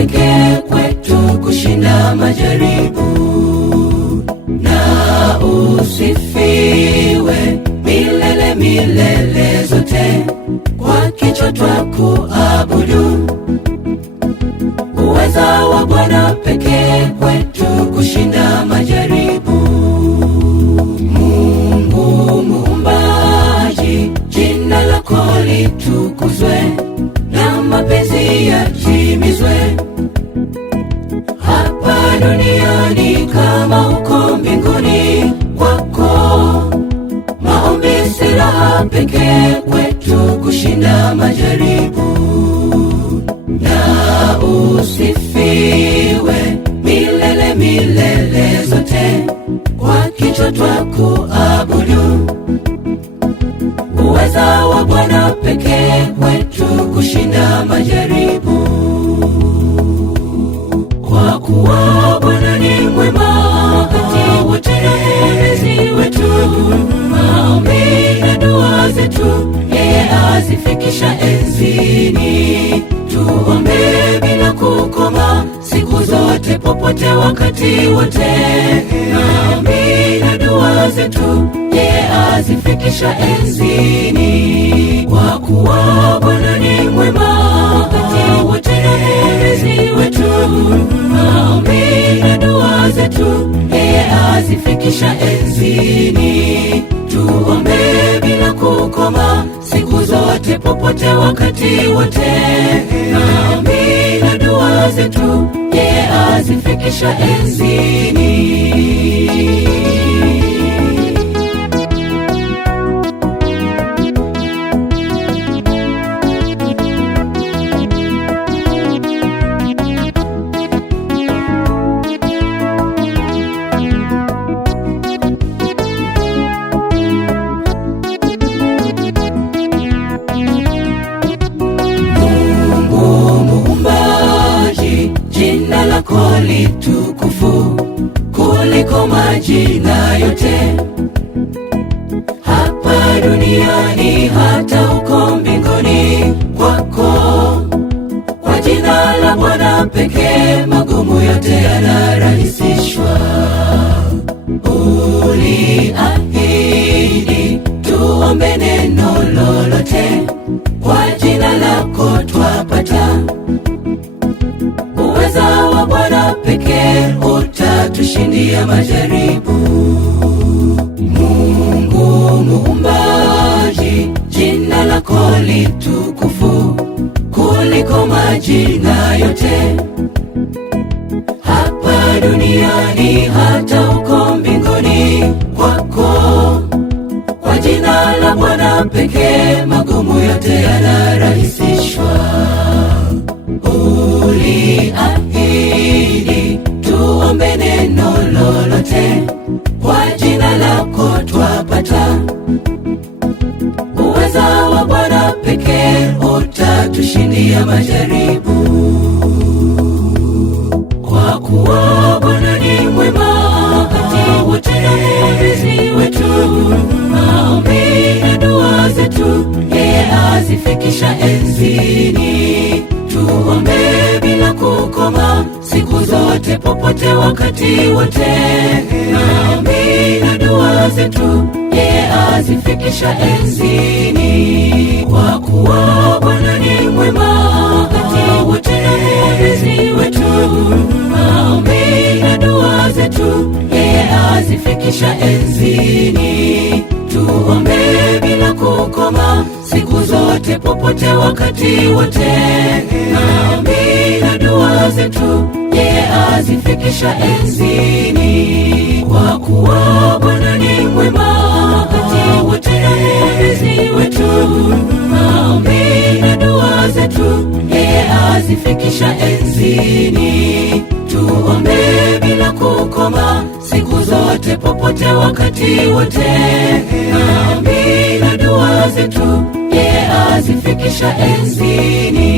pekee kwetu kushinda majaribu. Na usifiwe milele milele zote, kwa kichwa twakuabudu. Uweza wa Bwana pekee kwetu kushinda majaribu. Mungu muumbaji, jina lako litukuzwe, na mapenzi yatimizwe hapa duniani kama huko mbinguni kwako. Maombi silaha pekee kwetu kushinda majaribu. Na usifiwe milele milele zote, kwa kichwa twakuabudu. Uweza wa Bwana pekee kwetu kushinda majaribu. Kwa kuwa Bwana ni mwema wakati wote, mwombezi wetu. Maombi na dua zetu yeye azifikisha enzini. Tuombe bila kukoma siku zote, popote, wakati wote. Maombi na dua zetu yeye azifikisha enzini. Kwa kuwa Bwana ni mwema wakati wote, mwombezi wetu. Maombi na dua zetu yeye azifikisha enzini. Tuombe bila kukoma siku zote, popote, wakati wote. Maombi na dua zetu yeye azifikisha enzini. Litukufu kuliko majina yote, hapa duniani hata huko mbinguni kwako. Kwa jina la Bwana pekee magumu yote yanarahisishwa. Uliahidi tuombe neno lolote, kwa jina lako twapata. Uweza wa Bwana pekee utatushindia majaribu. Mungu muumbaji, jina lako litukufu kuliko majina yote, hapa duniani hata huko mbinguni kwako. Kwa jina la Bwana pekee magumu yote yanarahisishwa. Uliahidi tuombe neno lolote, kwa jina lako twapata. Uweza wa Bwana pekee utatushindia majaribu. Kwa kuwa Bwana ni mwema wakati wote, mwombezi wetu. Maombi na dua zetu yeye azifikisha enzini. Tuombe bila kukoma siku zote, popote, wakati wote. Maombi na dua zetu yeye azifikisha enzini. Kwa kuwa Bwana ni mwema wakati wote, mwombezi wetu. Maombi na dua zetu yeye azifikisha enzini. Tuombe bila kukoma siku zote, popote, wakati wote. Maombi na dua zetu yeye azifikisha enzini. Kwa kuwa Bwana ni mwema wakati wote, mwombezi wetu. Maombi na dua zetu yeye azifikisha enzini. Tuombe bila kukoma siku zote, popote, wakati wote. Maombi na dua zetu yeye azifikisha enzini. Kwa kuwa Bwana ni mwema wakati wote, mwombezi wetu. Maombi na dua zetu yeye azifikisha enzini. Tuombe bila kukoma siku zote, popote, wakati wote. Maombi na dua zetu yeye azifikisha enzini. Kwa kuwa Bwana ni mwema wakati wote, mwombezi wetu. Maombi na dua zetu yeye azifikisha enzini. Tuombe bila kukoma siku zote, popote, wakati wote. Maombi na dua zetu yeye azifikisha enzini.